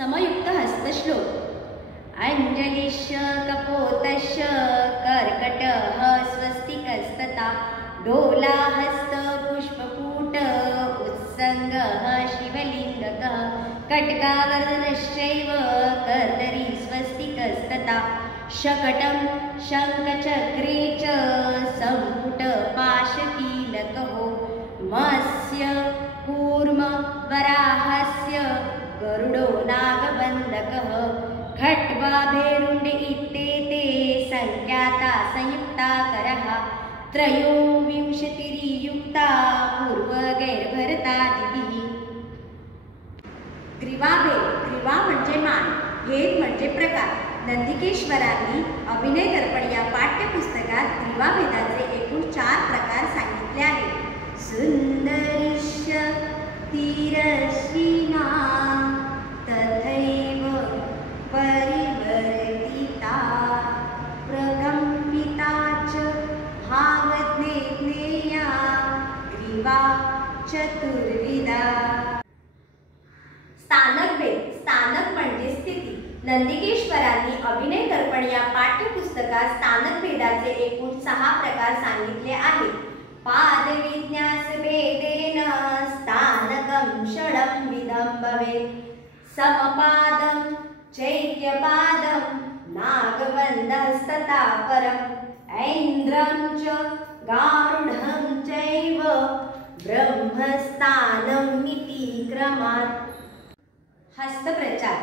समयुक्त हस्तश्लोक। अंजलिश्च कपोतश्च कर्कटः स्वस्तिकस्तथा डोला हस्त पुष्पकूट उत्संगः शिवलिंगकः कटकावर्धनश्चैव कर्दरी स्वस्तिकस्तथा शकटं शंखचक्रे च संपुटपाशकीलकः मत्स्य कूर्म वराहस्य गरुडो नागबन्धकः खट्वाभेरुण्ड इत्येते संख्याता संयुक्ताकरः त्रयोविंशतिर्युक्ता पूर्वगैर्भरतादिभिः। ग्रीवाभेद, ग्रीवा म्हणजे मान, भेद म्हणजे प्रकार। नंदिकेश्वरांनी अभिनय दर्पण या पाठ्यपुस्तकात ग्रीवाभेदाचे एकूण 4 प्रकार सांगितले आहेत। सुंदरीश्च तीरशीना तथैव परिवर्तिता प्रकंपिता च भावज्ञेया ग्रीवा चतुर्विधा। स्थानक भेद, स्थानक म्हणजे स्थिती। नंदिकेश्वरांनी अभिनय दर्पण या पाठ्यपुस्तकात स्थानक भेदाचे एकूण 6 प्रकार सांगितले आहेत। पादविन्यास भेदेन स्थानकं षडं विधं भवेत्। समपादं चैत्यपादं नागबन्धस्तथा परम् ऐन्द्रं च गारुडं चैव ब्रह्मस्थानम् इति क्रमात्। हस्तप्रचार,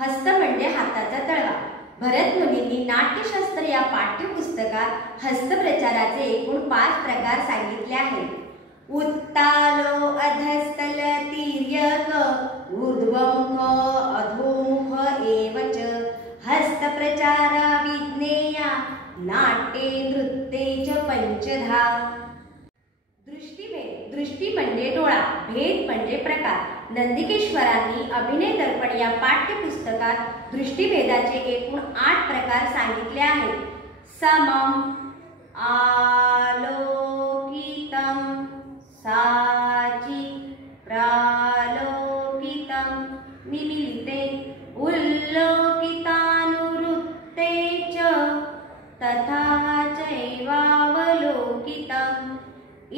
हस्त म्हणजे हाताचा तळवा। भरत मुनींनी नाट्यशास्त्र या पाठ्यपुस्तकात हस्तप्रचाराचे एकूण 5 प्रकार सांगितले आहेत। उत्तालो अधस्तल तिर्यक ऊर्ध्वमुख अधोमुख एव च हस्तप्रचारा विज्ञेया नाट्ये नृत्ये च पंचधा। दृष्टिभेद, दृष्टी म्हणजे डोळा, भेद म्हणजे प्रकार। नंदिकेश्वरांनी अभिनय दर्पण या पाठ्यपुस्तकात दृष्टिभेदाचे एकूण 8 प्रकार सांगितले आहेत। समम आलोकितं साची प्रालोकितं निमीलिते उल्लोकितानुवृत्ते च तथा चैवावलोकितम्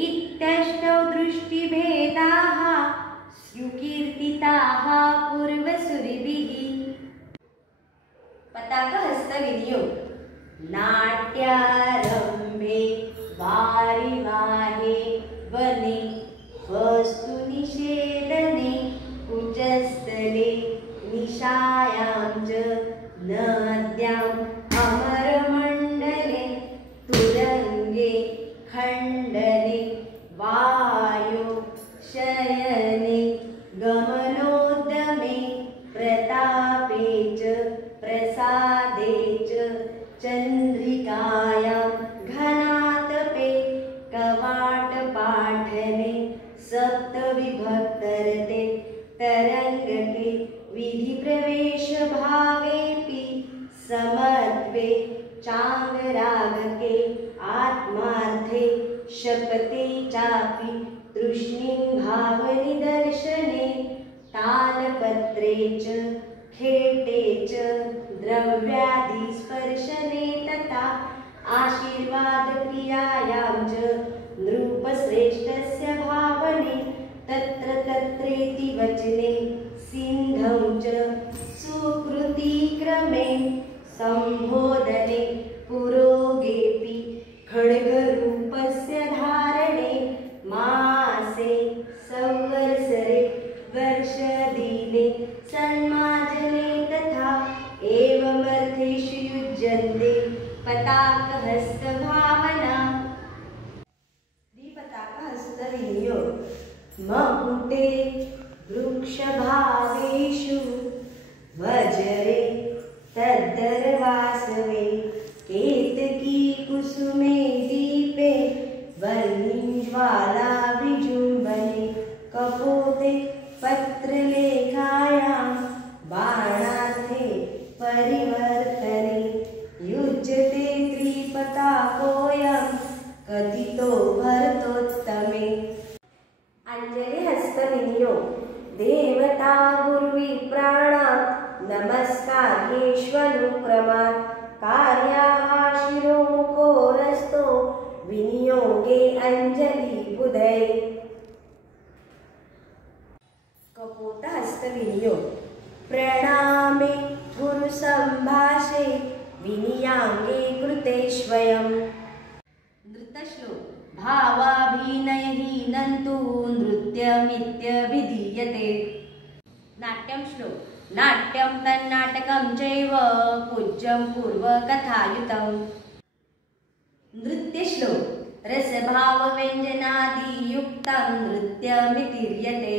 इत्यष्टौ दृष्टिभेदाः स्युकीर्तिताः पूर्वसुरिभिः। पताकहस्त विनियोग। नाट्यारंभे वारिवाहे वने वस्तुनिषेदने कुचस्थले निशायां च नद्याम् अमरमण्डले तुरंगे खण्डने वायो शयने गमनोद्यमे प्रतापे च प्रसादे च चंद्रिकायां घनातपे कवाटपाठने सप्तविभक्तरते तरंगके विधिप्रवेशभावेऽपि समत्वे चांगरागके आत्मार्थे शपथे चापि तृष्णीं भावनिदर्शने तालपत्रे च खेटे च द्रव्यादिस्पर्शने तथा आशीर्वादक्रियायां च नृपश्रेष्ठस्य भावने तत्र तत्रेति वचने सिन्धौ च सुकृतिक्रमे संबोधने पुरोगेऽपि खड्गरूपस्य धारणे मासे संवत्सरे वर्षदिने सन्मार्जने तथा एवमर्थेषु युज्यन्ते पताकहस्तभावना। द्विपताकहस्तविनियोग। मकुटे वृक्षभावेषु नमस्कार्येष्वनुक्रमात् कार्याः शिरोमुखोरस्तो विनियोगे अंजलिबुधै। कपोतहस्त विनियोग प्रणामे गुरु संभाषे विनियांगे कृते स्वयं। नृत्यश्लोक भावाभिनयहीनन्तु नृत्यमित्यभिधीयते। नाट्यं श्लोक नाट्यं तन्नाटकं चैव पूज्यं पूर्वकथायुतं। नृत्यश्लोक रसभावव्यञ्जनादियुक्तं नृत्यमितीर्यते।